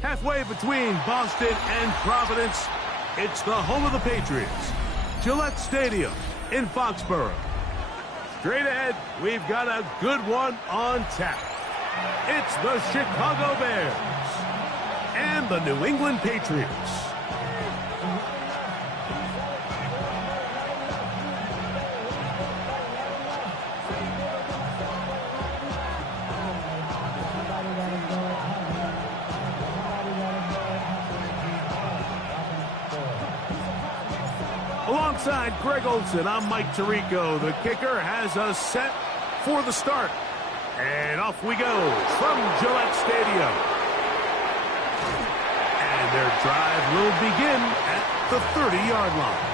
Halfway between Boston and Providence, it's the home of the Patriots, Gillette Stadium in Foxborough. Straight ahead, we've got a good one on tap. It's the Chicago Bears and the New England Patriots. Alongside Greg Olsen, I'm Mike Tirico. The kicker has us set for the start. And off we go from Gillette Stadium. And their drive will begin at the 30-yard line.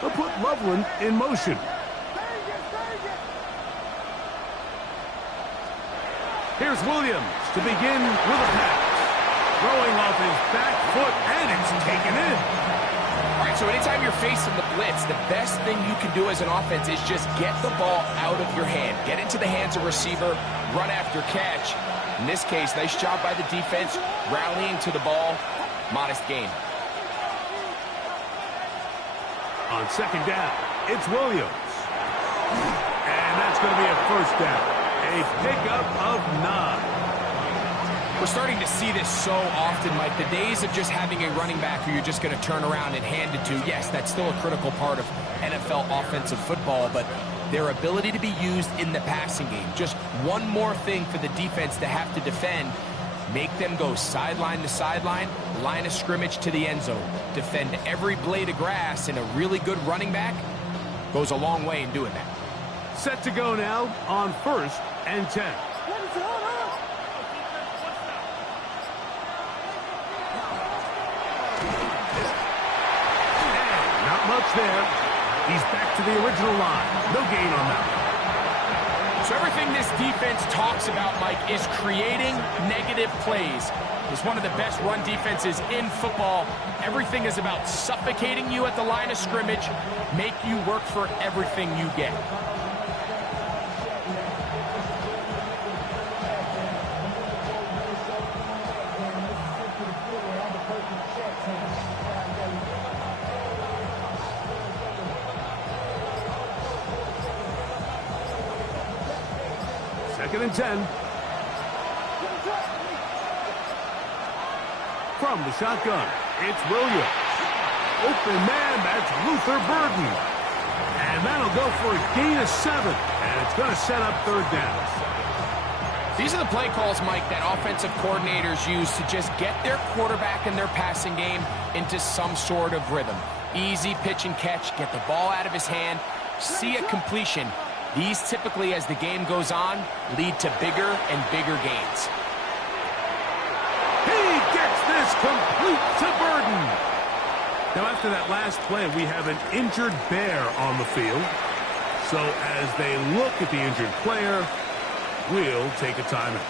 They'll put Loveland in motion. Here's Williams to begin with a pass. Throwing off his back foot, and it's taken in. All right, so anytime you're facing the blitz, the best thing you can do as an offense is just get the ball out of your hand. Get into the hands of receiver, run after catch. In this case, nice job by the defense, rallying to the ball. Modest gain. On second down, it's Williams. And that's going to be a first down. A pickup of 9. We're starting to see this so often, Mike. The days of just having a running back who you're just going to turn around and hand it to, yes, that's still a critical part of NFL offensive football, but their ability to be used in the passing game. Just one more thing for the defense to have to defend. Make them go sideline to sideline, line of scrimmage to the end zone. Defend every blade of grass, and a really good running back goes a long way in doing that. Set to go now on 1st and 10. And not much there. He's back to the original line. No gain on that one. So everything this defense talks about, Mike, is creating negative plays. It's one of the best run defenses in football. Everything is about suffocating you at the line of scrimmage, make you work for everything you get. Second and 10. From the shotgun, it's Williams. Open man, that's Luther Burden. And that'll go for a gain of 7. And it's going to set up third down. These are the play calls, Mike, that offensive coordinators use to just get their quarterback and their passing game into some sort of rhythm. Easy pitch and catch, get the ball out of his hand, see a completion. These typically, as the game goes on, lead to bigger and bigger gains. He gets this complete to Burden. Now, after that last play, we have an injured Bear on the field. So as they look at the injured player, we'll take a timeout.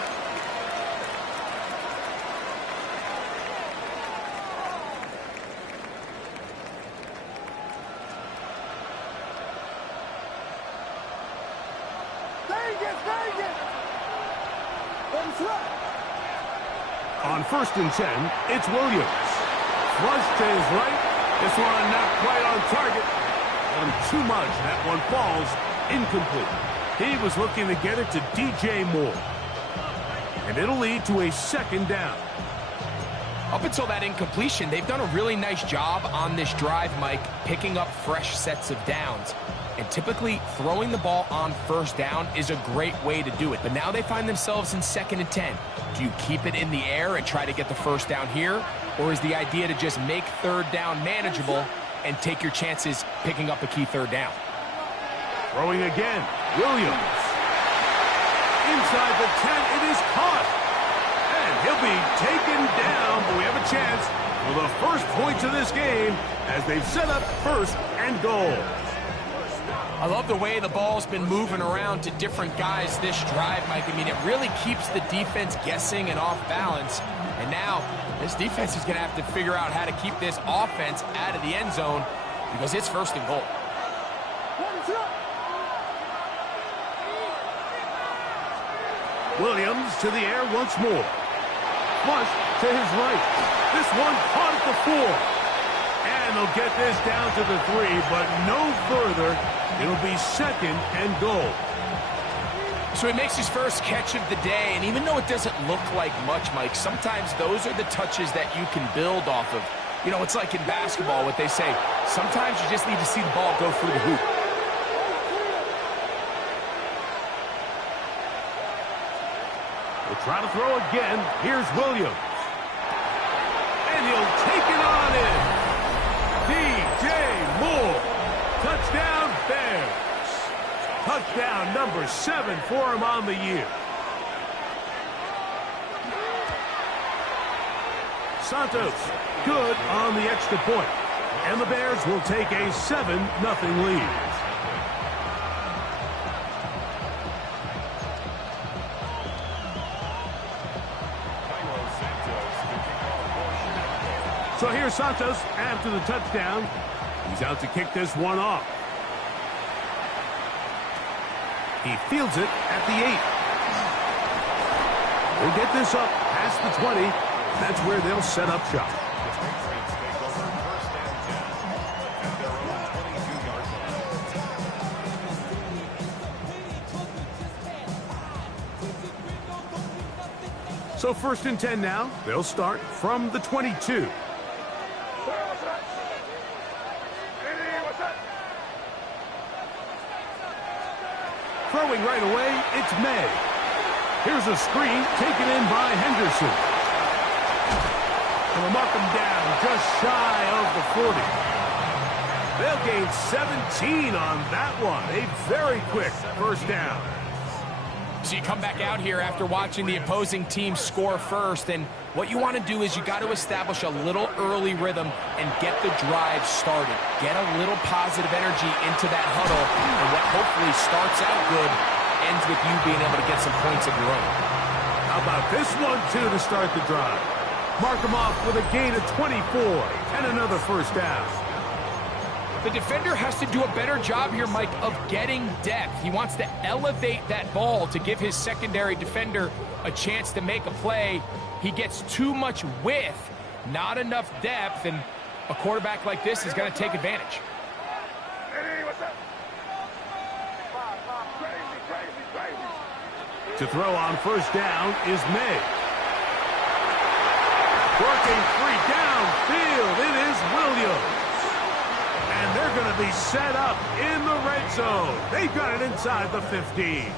On 1st and 10, it's Williams. Flush to his right. This one not quite on target. And too much. That one falls incomplete. He was looking to get it to DJ Moore. And it'll lead to a second down. Up until that incompletion, they've done a really nice job on this drive, Mike, picking up fresh sets of downs. And typically, throwing the ball on first down is a great way to do it. But now they find themselves in 2nd and 10. Do you keep it in the air and try to get the first down here? Or is the idea to just make 3rd down manageable and take your chances picking up a key 3rd down? Throwing again, Williams. Inside the 10, it is caught. And he'll be taken down, but we have a chance for the first points of this game as they've set up 1st and goal. I love the way the ball's been moving around to different guys this drive, Mike. I mean, it really keeps the defense guessing and off balance. And now, this defense is going to have to figure out how to keep this offense out of the end zone because it's 1st and goal. Williams to the air once more. Flush to his right. This one caught at the 4. And they'll get this down to the 3, but no further. It'll be 2nd and goal. So he makes his first catch of the day, and even though it doesn't look like much, Mike, sometimes those are the touches that you can build off of. You know, it's like in basketball, what they say, sometimes you just need to see the ball go through the hoop. We'll try to throw again. Here's Williams. And he'll take it on in. DJ Moore. Touchdown, Bears. Touchdown number 7 for him on the year. Santos, good on the extra point. And the Bears will take a 7-0 lead. So here's Santos after the touchdown. He's out to kick this one off. He fields it at the 8. We'll get this up past the 20. That's where they'll set up shop. So 1st and 10 now. They'll start from the 22. Throwing right away, it's May. Here's a screen taken in by Henderson. And they'll mark him down just shy of the 40. They'll gain 17 on that one. A very quick first down. So you come back out here after watching the opposing team score first, and what you want to do is you got to establish a little early rhythm and get the drive started. Get a little positive energy into that huddle, and what hopefully starts out good ends with you being able to get some points of your own. How about this one, too, to start the drive? Mark him off with a gain of 24 and another first down. The defender has to do a better job here, Mike, of getting depth. He wants to elevate that ball to give his secondary defender a chance to make a play. He gets too much width, not enough depth, and a quarterback like this is going to take advantage. To throw on first down is May. Working free downfield, it is Williams. And they're going to be set up in the red zone. They've got it inside the 15.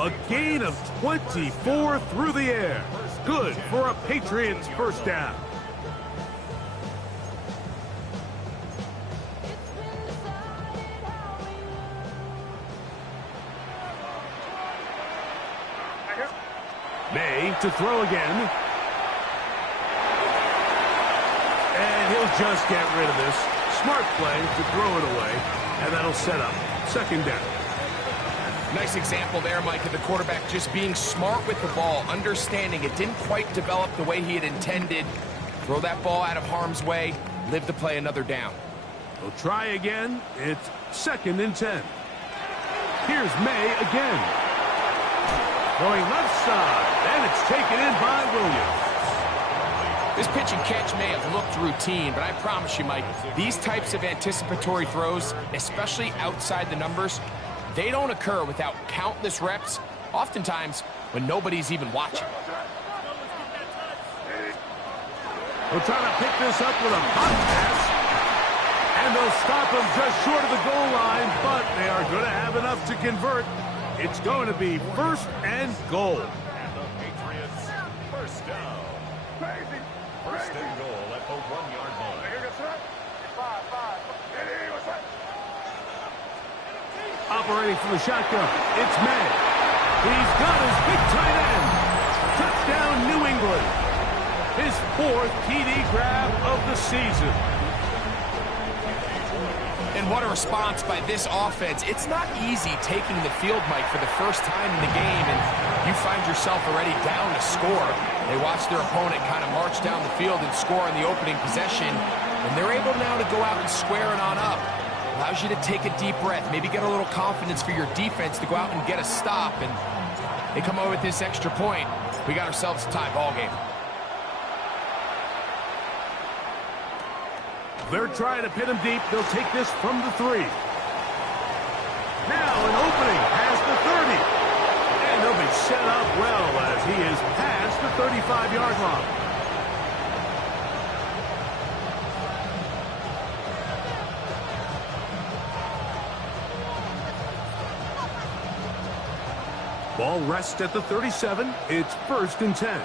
A gain of 24 through the air. Good for a Patriots first down. May to throw again. And he'll just get rid of this. Smart play to throw it away. And that'll set up second down. Nice example there, Mike, of the quarterback just being smart with the ball, understanding it didn't quite develop the way he had intended. Throw that ball out of harm's way, live to play another down. We'll try again. It's 2nd and 10. Here's May again. Going left side, and it's taken in by Williams. This pitch and catch may have looked routine, but I promise you, Mike, these types of anticipatory throws, especially outside the numbers, they don't occur without countless reps, oftentimes when nobody's even watching. We'll try to pick this up with a punt pass. And they'll stop him just short of the goal line, but they are going to have enough to convert. It's going to be 1st and goal. And the Patriots first down. First and goal at the 1-yard line. Operating from the shotgun, it's May. He's got his big tight end. Touchdown, New England. His 4th TD grab of the season. And what a response by this offense. It's not easy taking the field, Mike, for the first time in the game, and you find yourself already down to score. They watch their opponent kind of march down the field and score in the opening possession, and they're able now to go out and square it on up. Allows you to take a deep breath, maybe get a little confidence for your defense to go out and get a stop, and they come over with this extra point. We got ourselves a tie ball game. They're trying to pin him deep. They'll take this from the 3. Now an opening past the 30. And they'll be set up well as he is past the 35-yard line. Ball rests at the 37. It's 1st and 10.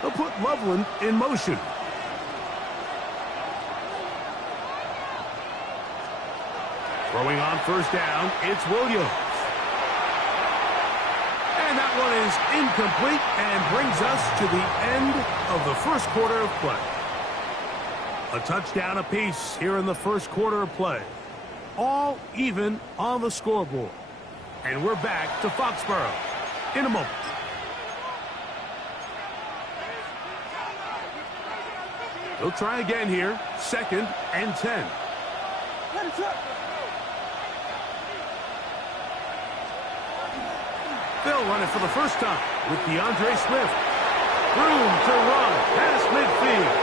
They'll put Loveland in motion. Throwing on 1st down, it's Williams. And that one is incomplete and brings us to the end of the 1st quarter of play. A touchdown apiece here in the 1st quarter of play. All even on the scoreboard. And we're back to Foxborough in a moment. They'll try again here. 2nd and 10. They'll run it for the first time with DeAndre Swift. Room to run past midfield.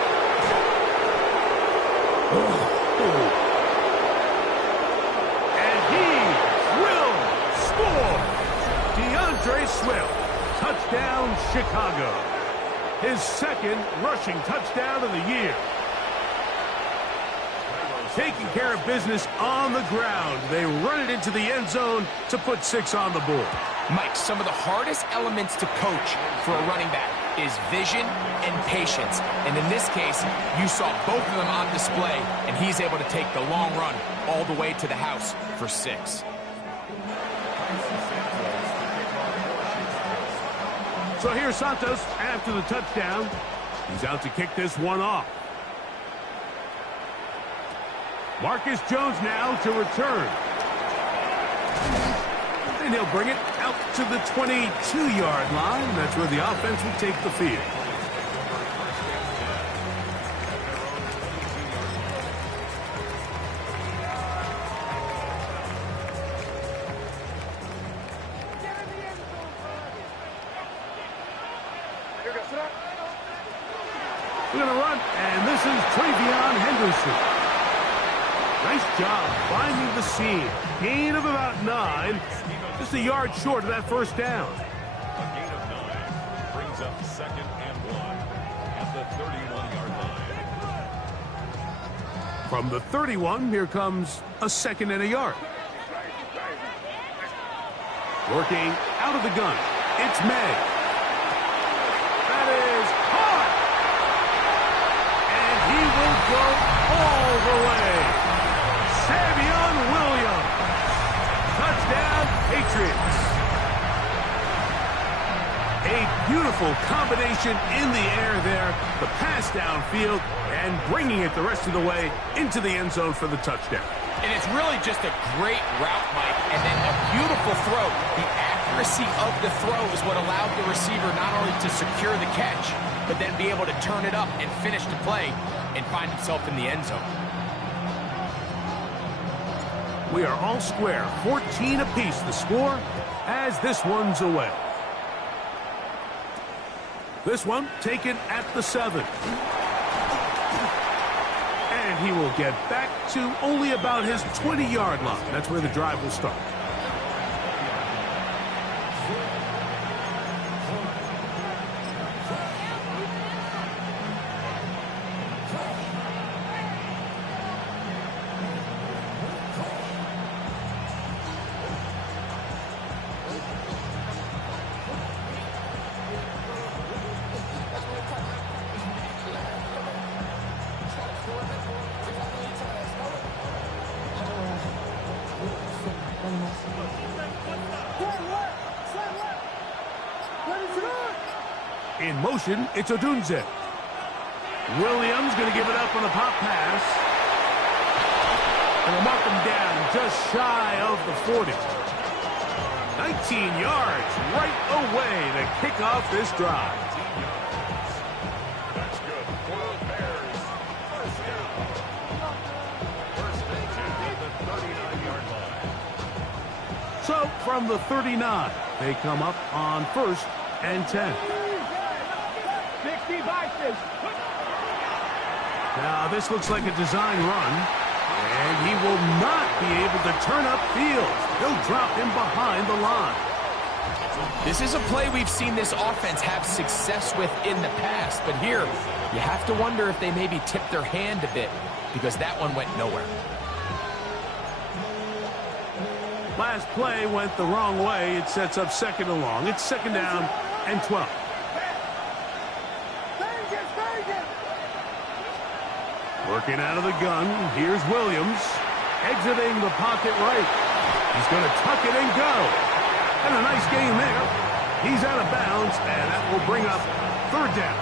And he will score. DeAndre Swift. Touchdown, Chicago. His 2nd rushing touchdown of the year. Taking care of business on the ground. They run it into the end zone to put 6 on the board. Mike, some of the hardest elements to coach for a running back is vision and patience. And in this case, you saw both of them on display, and he's able to take the long run all the way to the house for 6. So here's Santos after the touchdown. He's out to kick this one off. Marcus Jones now to return. And he'll bring it out to the 22-yard line. That's where the offense will take the field. We're going to run, and this is Travion Henderson. Nice job finding the seam. Gain of about 9. Just a yard short of that 1st down. A gain of 9 brings up 2nd and 1 at the 31-yard line. From the 31, here comes a 2nd and a yard. Working out of the gun, it's May. That is caught. And he will go all the way. Savion Williams. Touchdown, Patriots. A beautiful combination in the air there. The pass downfield and bringing it the rest of the way into the end zone for the touchdown. And it's really just a great route, Mike, and then a beautiful throw. The accuracy of the throw is what allowed the receiver not only to secure the catch, but then be able to turn it up and finish the play and find himself in the end zone. We are all square, 14 apiece the score as this one's away. This one taken at the 7. And he will get back to only about his 20-yard line. That's where the drive will start. In motion, it's Odunze. Williams going to give it up on a pop pass. And they'll mark him down just shy of the 40. 19 yards right away to kick off this drive. That's good for the Bears. First down. First and 10 at the 39-yard line. So from the 39, they come up on 1st and 10. Now this looks like a design run, and he will not be able to turn upfield. He'll drop him behind the line. This is a play we've seen this offense have success with in the past, but here you have to wonder if they maybe tipped their hand a bit because that one went nowhere. Last play went the wrong way. It sets up 2nd and long. It's 2nd down and 12. Working out of the gun, here's Williams, exiting the pocket right. He's going to tuck it and go. And a nice gain there. He's out of bounds, and that will bring up 3rd down.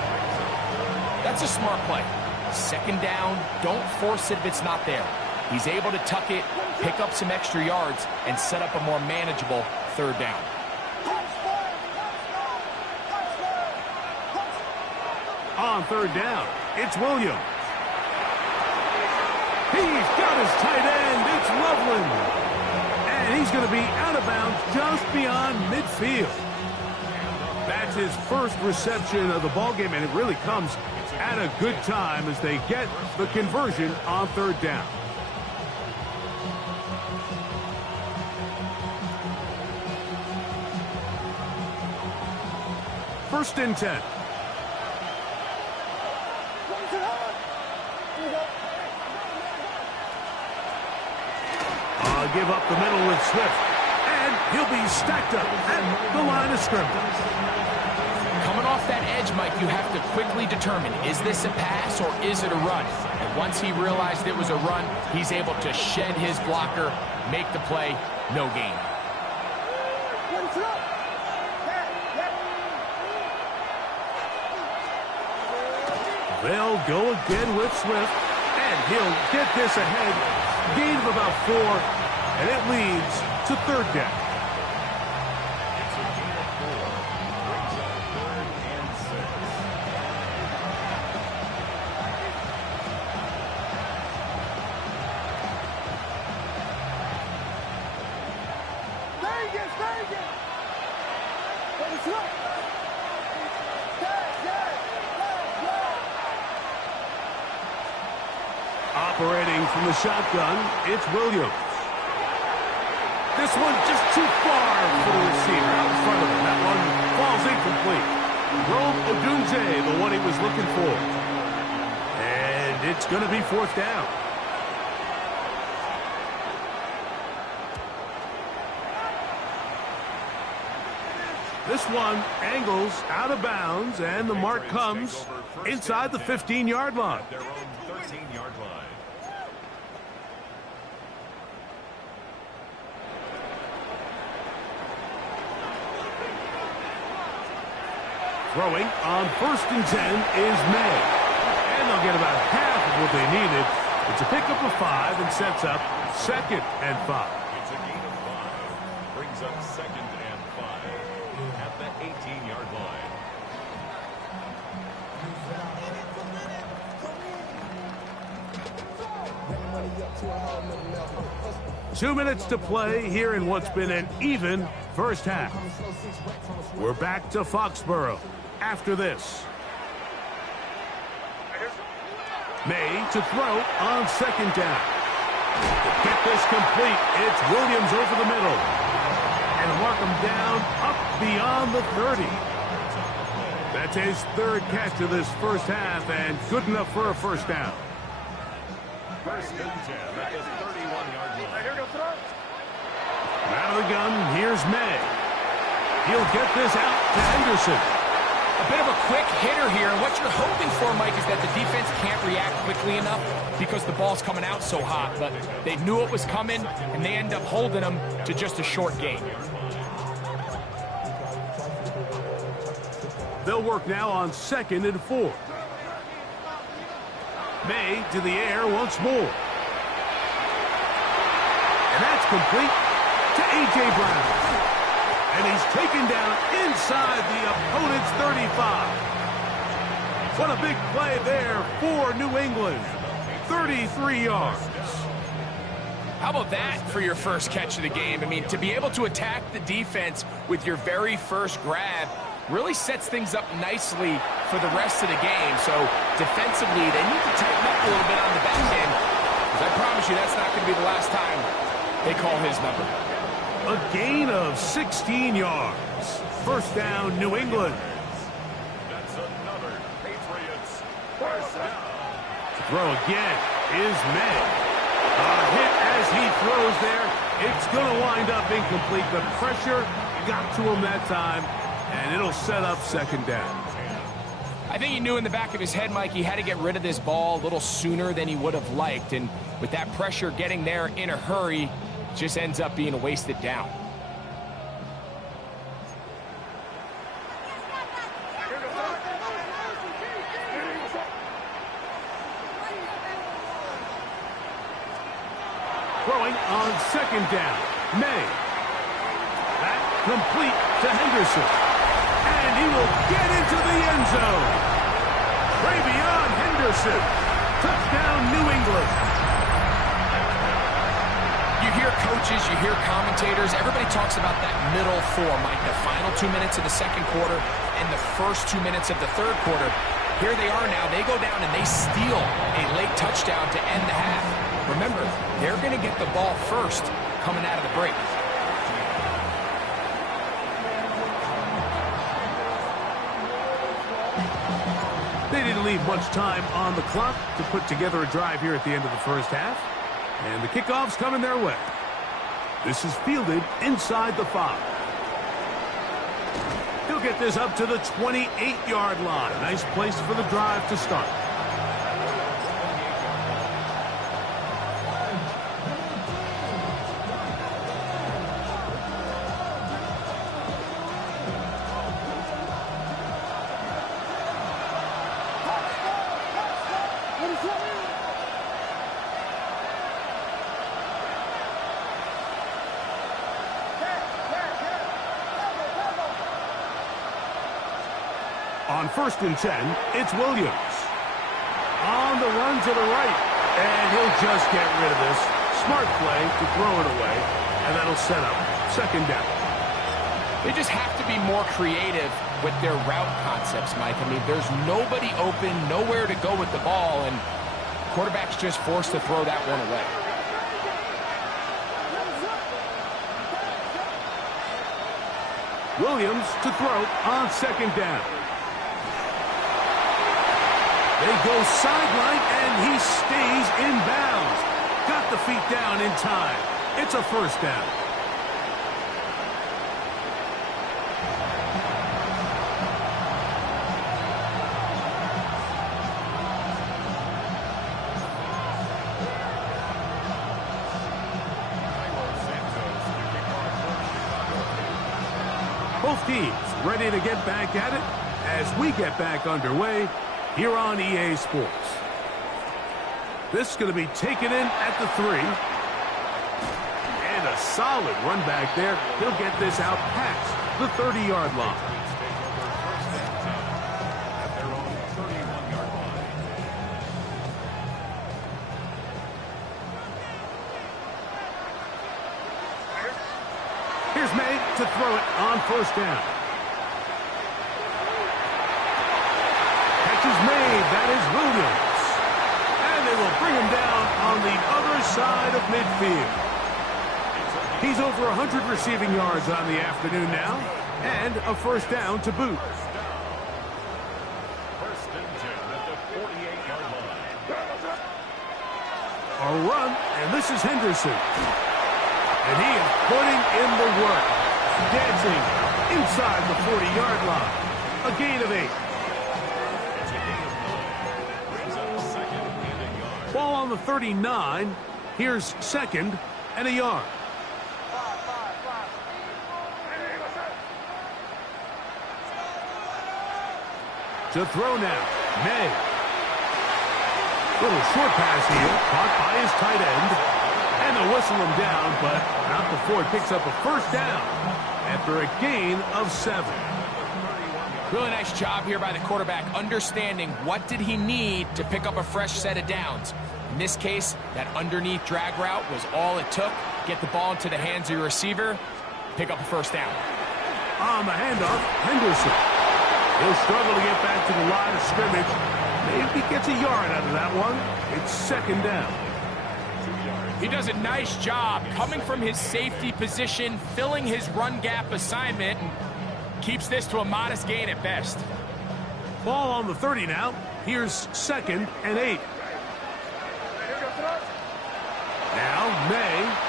That's a smart play. 2nd down, don't force it if it's not there. He's able to tuck it, pick up some extra yards, and set up a more manageable 3rd down. On 3rd down, it's Williams. He's got his tight end. It's Loveland. And he's going to be out of bounds just beyond midfield. That's his first reception of the ballgame, and it really comes at a good time as they get the conversion on 3rd down. First and 10. Give up the middle with Swift, and he'll be stacked up at the line of scrimmage. Coming off that edge, Mike, you have to quickly determine, is this a pass or is it a run? And once he realized it was a run, he's able to shed his blocker, make the play, no gain. They'll go again with Swift, and he'll get this ahead. Gain of about 4. And it leads to 3rd down. It's a gain of 4. Brings up 3rd and 6. Operating from the shotgun, it's Williams. This one just too far for the receiver out in front of him. That one falls incomplete. Rome Odunze, the one he was looking for. And it's going to be 4th down. This one angles out of bounds, and the mark comes inside the 15-yard line. Their own 13-yard line. Throwing on 1st and 10 is May. And they'll get about half of what they needed. It's a pickup of 5 and sets up 2nd and 5. It's a gain of 5. Brings up 2nd and 5 at the 18-yard line. Two minutes to play here in what's been an even first half. We're back to Foxborough after this. May to throw on 2nd down. To get this complete, it's Williams over the middle. And mark him down up beyond the 30. That's his 3rd catch of this first half, and good enough for a 1st down. 1st and 10 at the 31-yard line. Out of the gun, here's May. He'll get this out to Henderson. A bit of a quick hitter here. What you're hoping for, Mike, is that the defense can't react quickly enough because the ball's coming out so hot. But they knew it was coming, and they end up holding them to just a short gain. They'll work now on 2nd and 4. May to the air once more. And that's complete to A.J. Brown. And he's taken down inside the opponent's 35. What a big play there for New England. 33 yards. How about that for your first catch of the game? I mean, to be able to attack the defense with your very first grab really sets things up nicely for the rest of the game. So defensively, they need to tighten up a little bit on the back end, because I promise you that's not going to be the last time they call his number. A gain of 16 yards. First down, New England. That's another Patriots first down. Throw again is May. A hit as he throws there. It's going to wind up incomplete. The pressure got to him that time, and it'll set up 2nd down. I think he knew in the back of his head, Mike, he had to get rid of this ball a little sooner than he would have liked. And with that pressure getting there in a hurry, it just ends up being a wasted down. Throwing on 2nd down. May. That complete to Henderson. And he will get into the end zone. Travion Henderson. Touchdown, New England. You hear coaches, you hear commentators, everybody talks about that middle four, Mike, the final 2 minutes of the second quarter and the first 2 minutes of the third quarter. Here they are now. They go down and they steal a late touchdown to end the half. Remember, they're going to get the ball first coming out of the break. They didn't leave much time on the clock to put together a drive here at the end of the first half. And the kickoff's coming their way. This is fielded inside the 5. He'll get this up to the 28-yard line. Nice place for the drive to start. On 1st and 10, it's Williams. On the run to the right. And he'll just get rid of this. Smart play to throw it away. And that'll set up 2nd down. They just have to be more creative with their route concepts, Mike. I mean, there's nobody open, nowhere to go with the ball, and quarterback's just forced to throw that one away. Williams to throw on 2nd down. They go sideline, and he stays in bounds. Got the feet down in time. It's a first down. Both teams ready to get back at it as we get back underway here on EA Sports. This is going to be taken in at the 3. And a solid run back there. He'll get this out past the 30-yard line. Here's May to throw it on 1st down. Catch is made. That is Williams. And they will bring him down on the other side of midfield. He's over 100 receiving yards on the afternoon now, and a first down to boot. 1st and 10 at the 48-yard line. A run, and this is Henderson. And he is putting in the work, dancing inside the 40-yard line. A gain of 8. It's a gain of 9. Brings up 2nd and a yard. Ball on the 39. Here's 2nd and a yard. To throw now, May. Little short pass here, caught by his tight end. And they'll whistle him down, but not before he picks up a first down after a gain of 7. Really nice job here by the quarterback, understanding what did he need to pick up a fresh set of downs. In this case, that underneath drag route was all it took. Get the ball into the hands of your receiver, pick up a first down. On the handoff, Henderson. He'll struggle to get back to the line of scrimmage. Maybe gets a yard out of that one. It's second down. He does a nice job coming from his safety position, filling his run gap assignment, and keeps this to a modest gain at best. Ball on the 30 now. Here's 2nd and 8. Now May.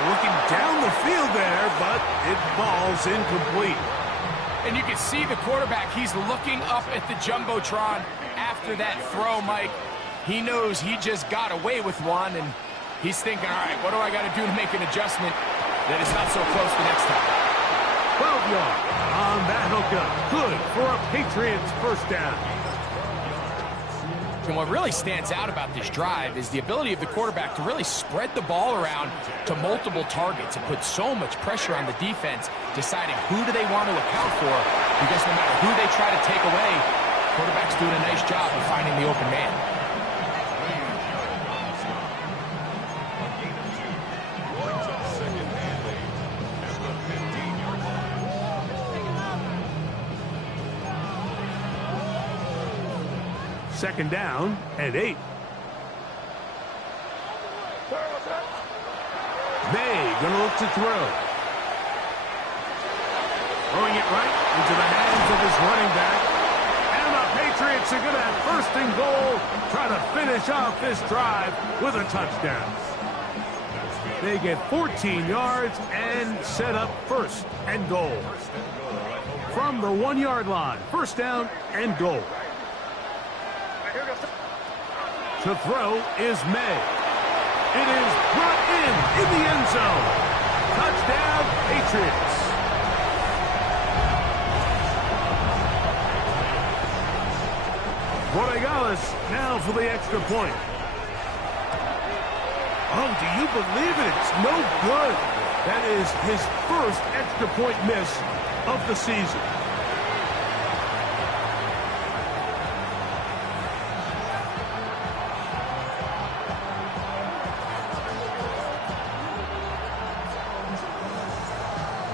Looking down the field there, but it falls incomplete. And you can see the quarterback, he's looking up at the Jumbotron after that throw, Mike. He knows he just got away with one, and he's thinking, all right, what do I got to do to make an adjustment that it's not so close the next time? 12 yards on that hookup. Good for a Patriots first down. And what really stands out about this drive is the ability of the quarterback to really spread the ball around to multiple targets and put so much pressure on the defense, deciding who do they want to account for, because no matter who they try to take away, quarterback's doing a nice job of finding the open man. Second down and 8. May gonna look to throw. Throwing it right into the hands of his running back. And the Patriots are gonna have first and goal, try to finish off this drive with a touchdown. They get 14 yards and set up first and goal. From the 1-yard line, first down and goal. To throw is May. It is brought in the end zone. Touchdown, Patriots. Borregales now for the extra point. Oh, do you believe it? It's no good. That is his first extra point miss of the season.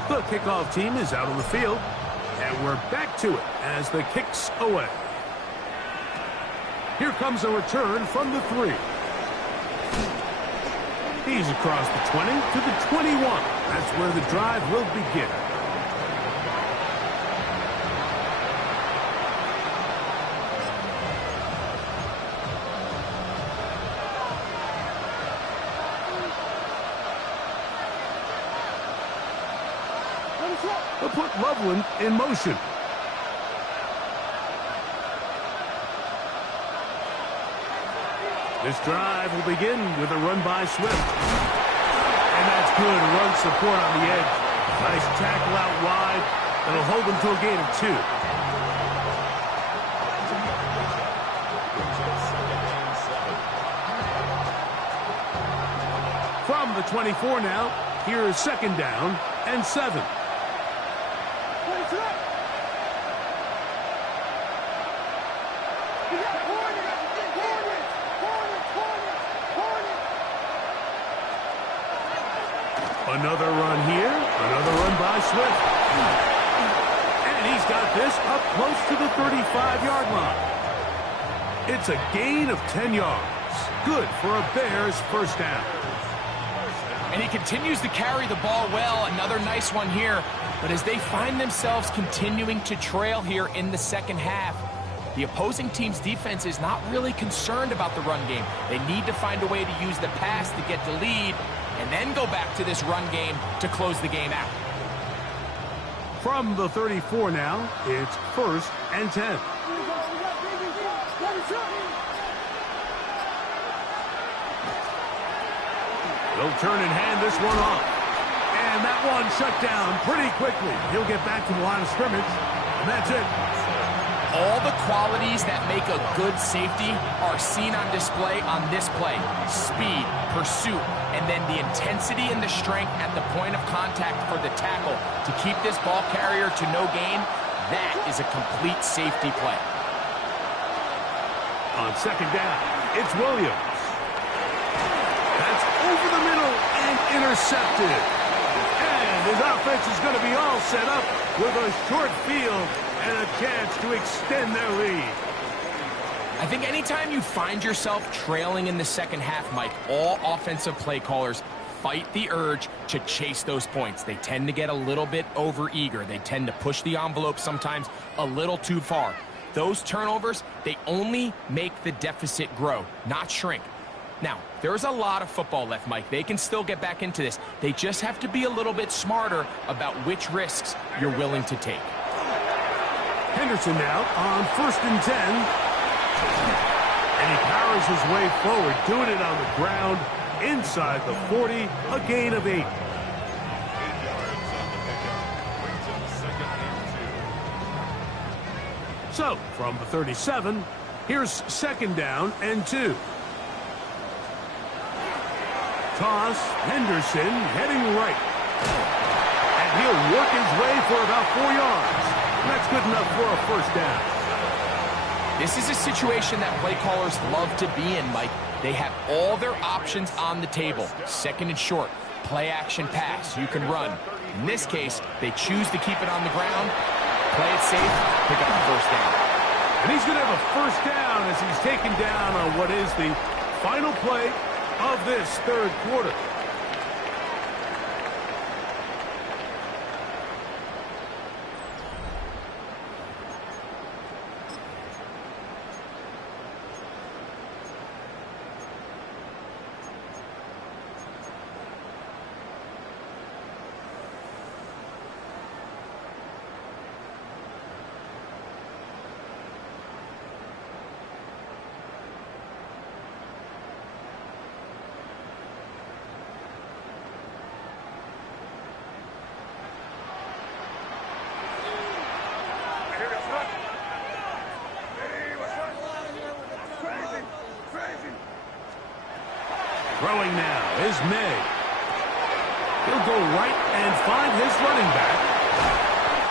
The kickoff team is out on the field, and we're back to it as the kick's away. Here comes a return from the 3. He's across the 20 to the 21. That's where the drive will begin. They'll put Loveland in motion. This drive will begin with a run by Swift. And that's good run support on the edge. Nice tackle out wide. That'll hold them to a gain of 2. From the 24 now, here is second down and 7. Another run here, another run by Swift. And he's got this up close to the 35-yard line. It's a gain of 10 yards. Good for a Bears first down. And he continues to carry the ball well. Another nice one here. But as they find themselves continuing to trail here in the second half, the opposing team's defense is not really concerned about the run game. They need to find a way to use the pass to get the lead and then go back to this run game to close the game out. From the 34 now, it's first and 10. They'll turn and hand this one off. And And that one shut down pretty quickly. He'll get back to the line of scrimmage, and that's it. All the qualities that make a good safety are seen on display on this play. Speed, pursuit, and then the intensity and the strength at the point of contact for the tackle to keep this ball carrier to no gain. That is a complete safety play. On second down, it's Williams. That's over the middle and intercepted. And his offense is going to be all set up with a short field and a chance to extend their lead. I think anytime you find yourself trailing in the second half, Mike, all offensive play callers fight the urge to chase those points. They tend to get a little bit overeager. They tend to push the envelope sometimes a little too far. Those turnovers, they only make the deficit grow, not shrink. Now, there's a lot of football left, Mike. They can still get back into this. They just have to be a little bit smarter about which risks you're willing to take. Henderson now on 1st and 10. And he powers his way forward, doing it on the ground inside the 40, a gain of 8. 8 yards on the pickup. Brings him 2nd and 2. So, from the 37, here's 2nd down and 2. Toss, Henderson heading right. And he'll work his way for about 4 yards. That's good enough for a 1st down. This is a situation that play callers love to be in, Mike. They have all their options on the table. 2nd and short, play action pass, you can run. In this case, they choose to keep it on the ground, play it safe, pick up the 1st down. And he's going to have a 1st down as he's taken down on what is the final play of this 3rd quarter. Throwing now is May. He'll go right and find his running back.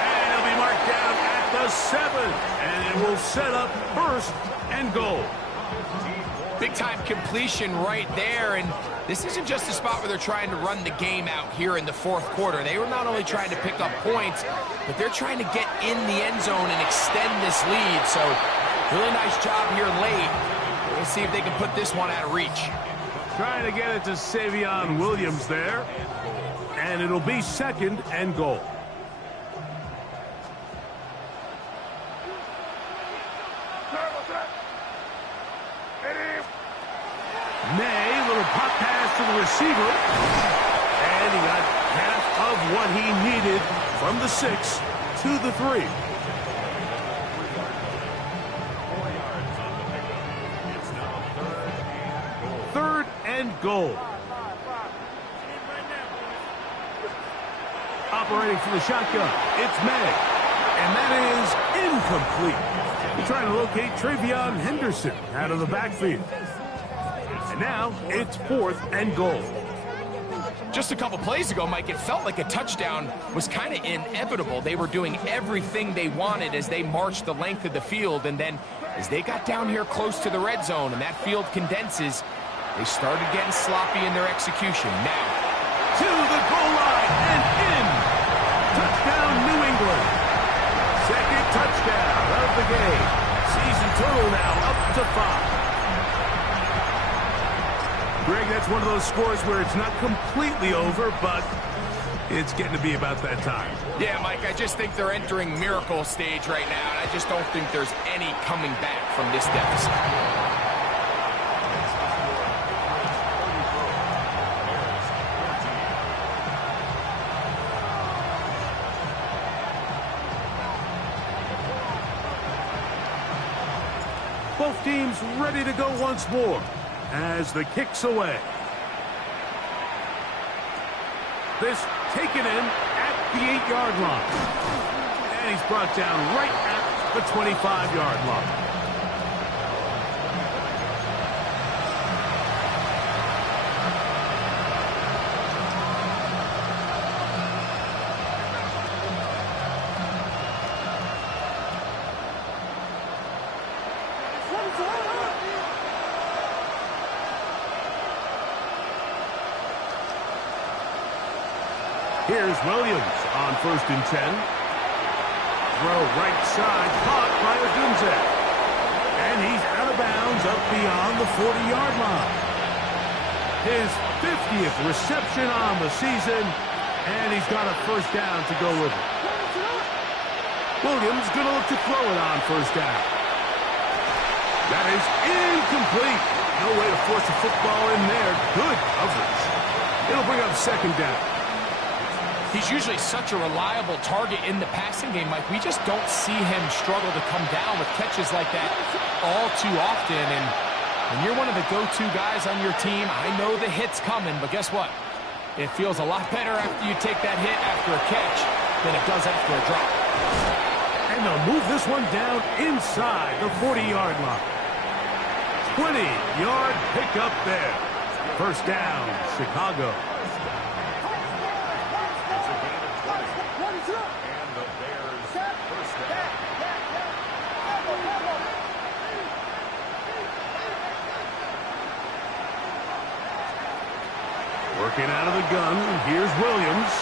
And he'll be marked down at the 7. And it will set up 1st and goal. Big-time completion right there, and this isn't just a spot where they're trying to run the game out here in the 4th quarter. They were not only trying to pick up points, but they're trying to get in the end zone and extend this lead. So, really nice job here late. We'll see if they can put this one out of reach. Trying to get it to Savion Williams there. And it'll be 2nd and goal. May, little pop pass to the receiver. And he got half of what he needed from the 6 to the 3. 4 yards on the pickup. It's now 3rd and goal. Operating from the shotgun, it's May. And that is incomplete. He's trying to locate Travion Henderson out of the backfield. And now it's 4th and goal. Just a couple plays ago, Mike, it felt like a touchdown was kind of inevitable. They were doing everything they wanted as they marched the length of the field, and then as they got down here close to the red zone and that field condenses, they started getting sloppy in their execution. Now, to the goal line and in. Touchdown, New England. 2nd touchdown of the game. Season total now up to 5. Greg, that's one of those scores where it's not completely over, but it's getting to be about that time. Yeah, Mike, I just think they're entering miracle stage right now, and I just don't think there's any coming back from this deficit. Both teams ready to go once more as the kick's away. This taken in at the 8-yard line. And he's brought down right at the 25-yard line. Here's Williams on 1st and 10. Throw right side, caught by Odunze. And he's out of bounds up beyond the 40-yard line. His 50th reception on the season, and he's got a first down to go with it. Williams going to look to throw it on 1st down. That is incomplete. No way to force a football in there. Good coverage. It'll bring up 2nd down. He's usually such a reliable target in the passing game, Mike. We just don't see him struggle to come down with catches like that all too often. And when you're one of the go-to guys on your team, I know the hit's coming, but guess what? It feels a lot better after you take that hit after a catch than it does after a drop. And they'll move this one down inside the 40-yard line. 20-yard pickup there. First down, Chicago. Working out of the gun, here's Williams.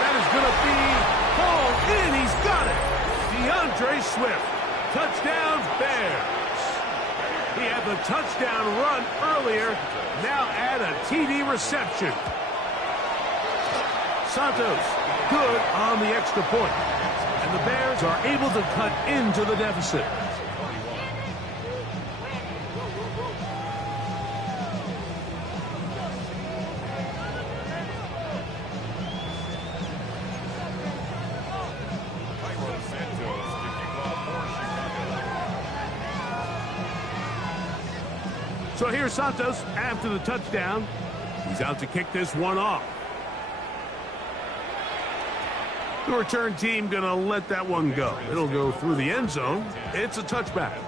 That is going to be hauled in. He's got it. DeAndre Swift. Touchdown, Bears. He had the touchdown run earlier. Now add a TD reception. Santos, good on the extra point. And the Bears are able to cut into the deficit. So here's Santos after the touchdown. He's out to kick this one off. The return team going to let that one go. It'll go through the end zone. It's a touchback.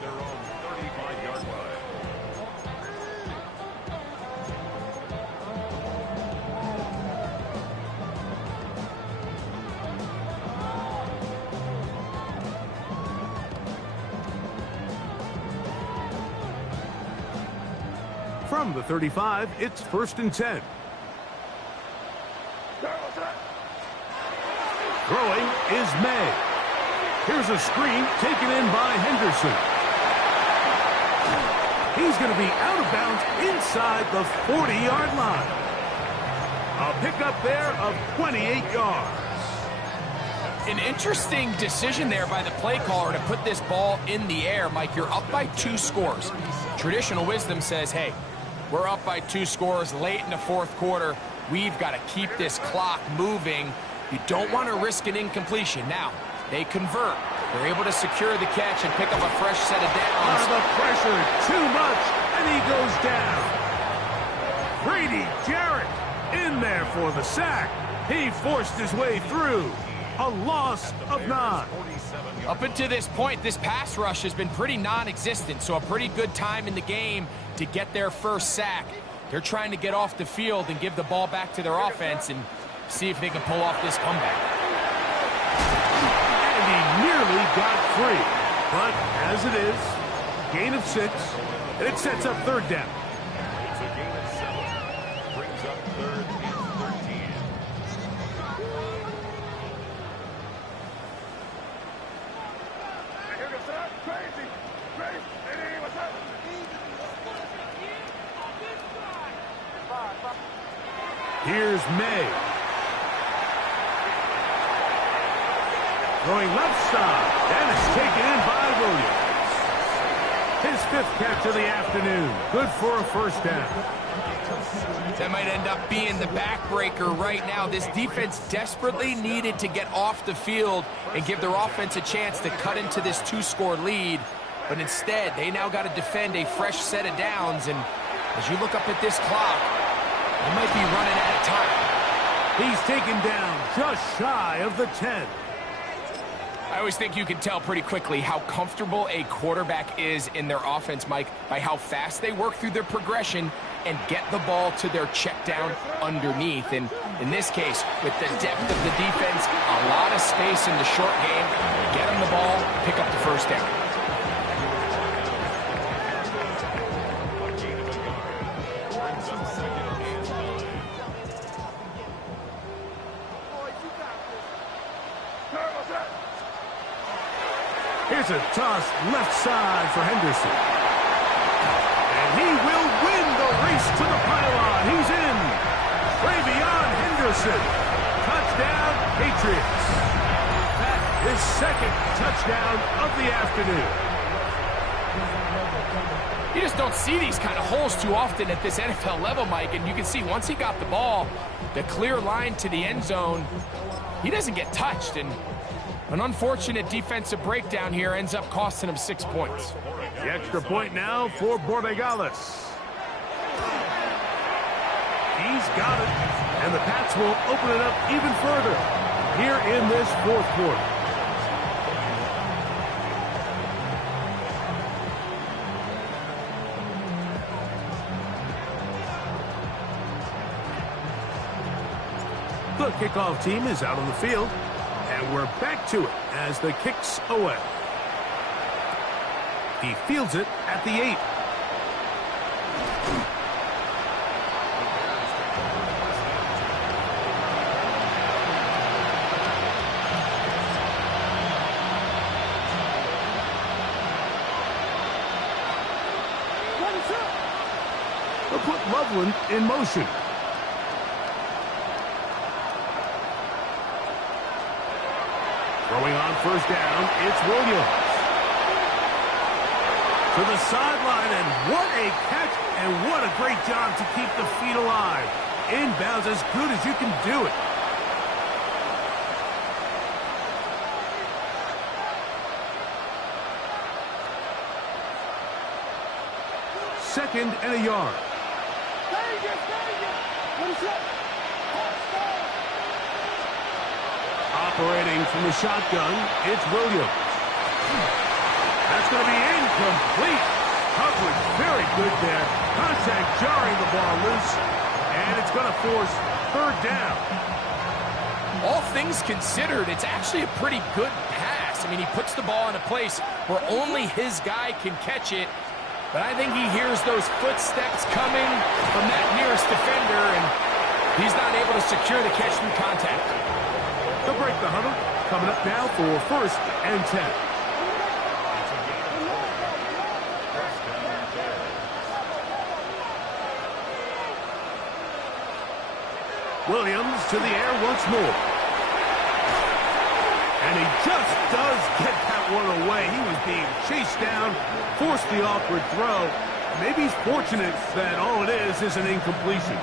From the 35, it's 1st and 10. Throwing is May. Here's a screen taken in by Henderson. He's going to be out of bounds inside the 40-yard line. A pickup there of 28 yards. An interesting decision there by the play caller to put this ball in the air. Mike, you're up by 2 scores. Traditional wisdom says, hey, we're up by 2 scores late in the 4th quarter. We've got to keep this clock moving. You don't want to risk an incompletion. Now, they convert. They're able to secure the catch and pick up a fresh set of downs. The pressure, too much, and he goes down. Grady Jarrett in there for the sack. He forced his way through. A loss of 9. Up until this point, this pass rush has been pretty non-existent, so a pretty good time in the game to get their first sack. They're trying to get off the field and give the ball back to their offense and see if they can pull off this comeback. And he nearly got free. But as it is, gain of 6, and it sets up 3rd down. It's a gain of 7. Brings up 3rd and 13. Here's May. Throwing left side, and it's taken in by Williams. His 5th catch of the afternoon. Good for a first down. That might end up being the backbreaker right now. This defense desperately needed to get off the field and give their offense a chance to cut into this 2-score lead. But instead, they now got to defend a fresh set of downs. And as you look up at this clock, they might be running out of time. He's taken down just shy of the 10. I always think you can tell pretty quickly how comfortable a quarterback is in their offense, Mike, by how fast they work through their progression and get the ball to their check down underneath. And in this case, with the depth of the defense, a lot of space in the short game, get them the ball, pick up the first down. Here's a toss left side for Henderson. And he will win the race to the pylon. He's in. TreVeyon Henderson. Touchdown, Patriots. That's his second touchdown of the afternoon. You just don't see these kind of holes too often at this NFL level, Mike. And you can see once he got the ball, the clear line to the end zone, he doesn't get touched. And an unfortunate defensive breakdown here ends up costing him 6 points. The extra point now for Borregales. He's got it, and the Pats will open it up even further here in this fourth quarter. The kickoff team is out on the field. And we're back to it as the kick's away. He fields it at the 8. They'll put Loveland in motion. Throwing on first down, it's Williams. To the sideline, and what a catch, and what a great job to keep the feet alive. Inbounds as good as you can do it. Second and a yard. Operating from the shotgun, it's Williams. That's going to be incomplete. Coverage very good there. Contact jarring the ball loose, and it's going to force third down. All things considered, it's actually a pretty good pass. I mean, he puts the ball in a place where only his guy can catch it, but I think he hears those footsteps coming from that nearest defender, and he's not able to secure the catch through contact. They'll break the huddle. Coming up now for first and 10. Williams to the air once more. And he just does get that one away. He was being chased down, forced the awkward throw. Maybe he's fortunate that all it is an incompletion.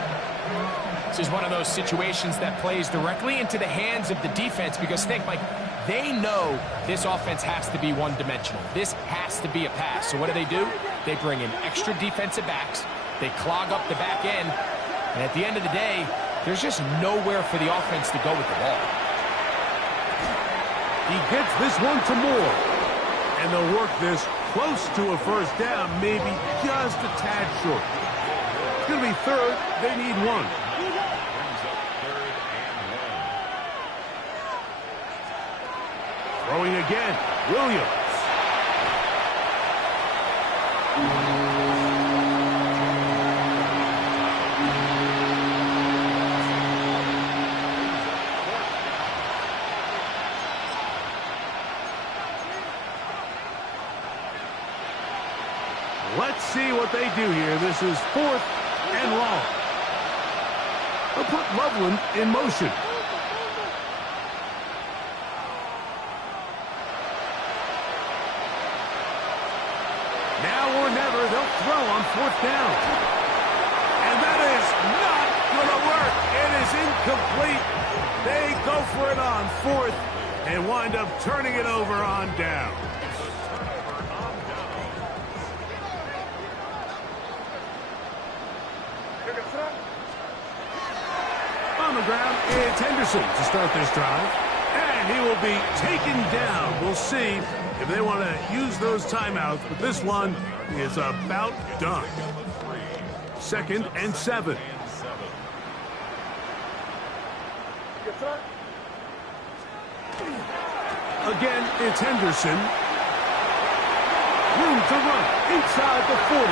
This is one of those situations that plays directly into the hands of the defense because, think, Mike, they know this offense has to be one-dimensional. This has to be a pass. So what do? They bring in extra defensive backs. They clog up the back end. And at the end of the day, there's just nowhere for the offense to go with the ball. He gets this one to Moore. And they'll work this close to a first down, maybe just a tad short. It's going to be third. They need one. Throwing again, Williams. Let's see what they do here. This is fourth and long. They'll put Loveland in motion. Now or never, they'll throw on fourth down. And that is not going to work. It is incomplete. They go for it on fourth and wind up turning it over on down. On the the ground, it's Henderson to start this drive. And he will be taken down. We'll see if they want to use those timeouts, but this one is about done. 2nd and 7. Again, it's Henderson. Room to run inside the 40.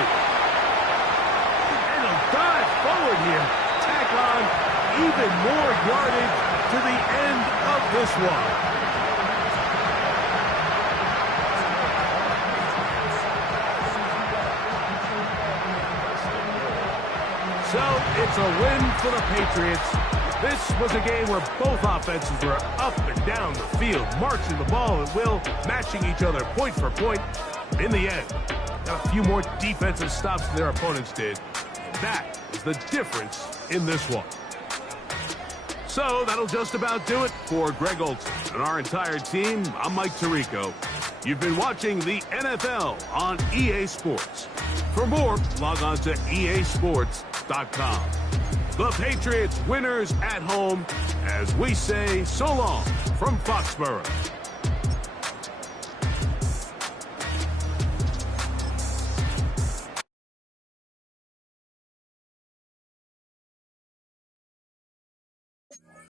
And he'll dive forward here. Tack on even more yardage to the end of this one. So it's a win for the Patriots. This was a game where both offenses were up and down the field, marching the ball at will, matching each other point for point. In the end, got a few more defensive stops than their opponents did. That is the difference in this one. So that'll just about do it for Greg Olsen and our entire team. I'm Mike Tirico. You've been watching the NFL on EA Sports. For more, log on to easports.com. The Patriots winners at home as we say so long from Foxborough.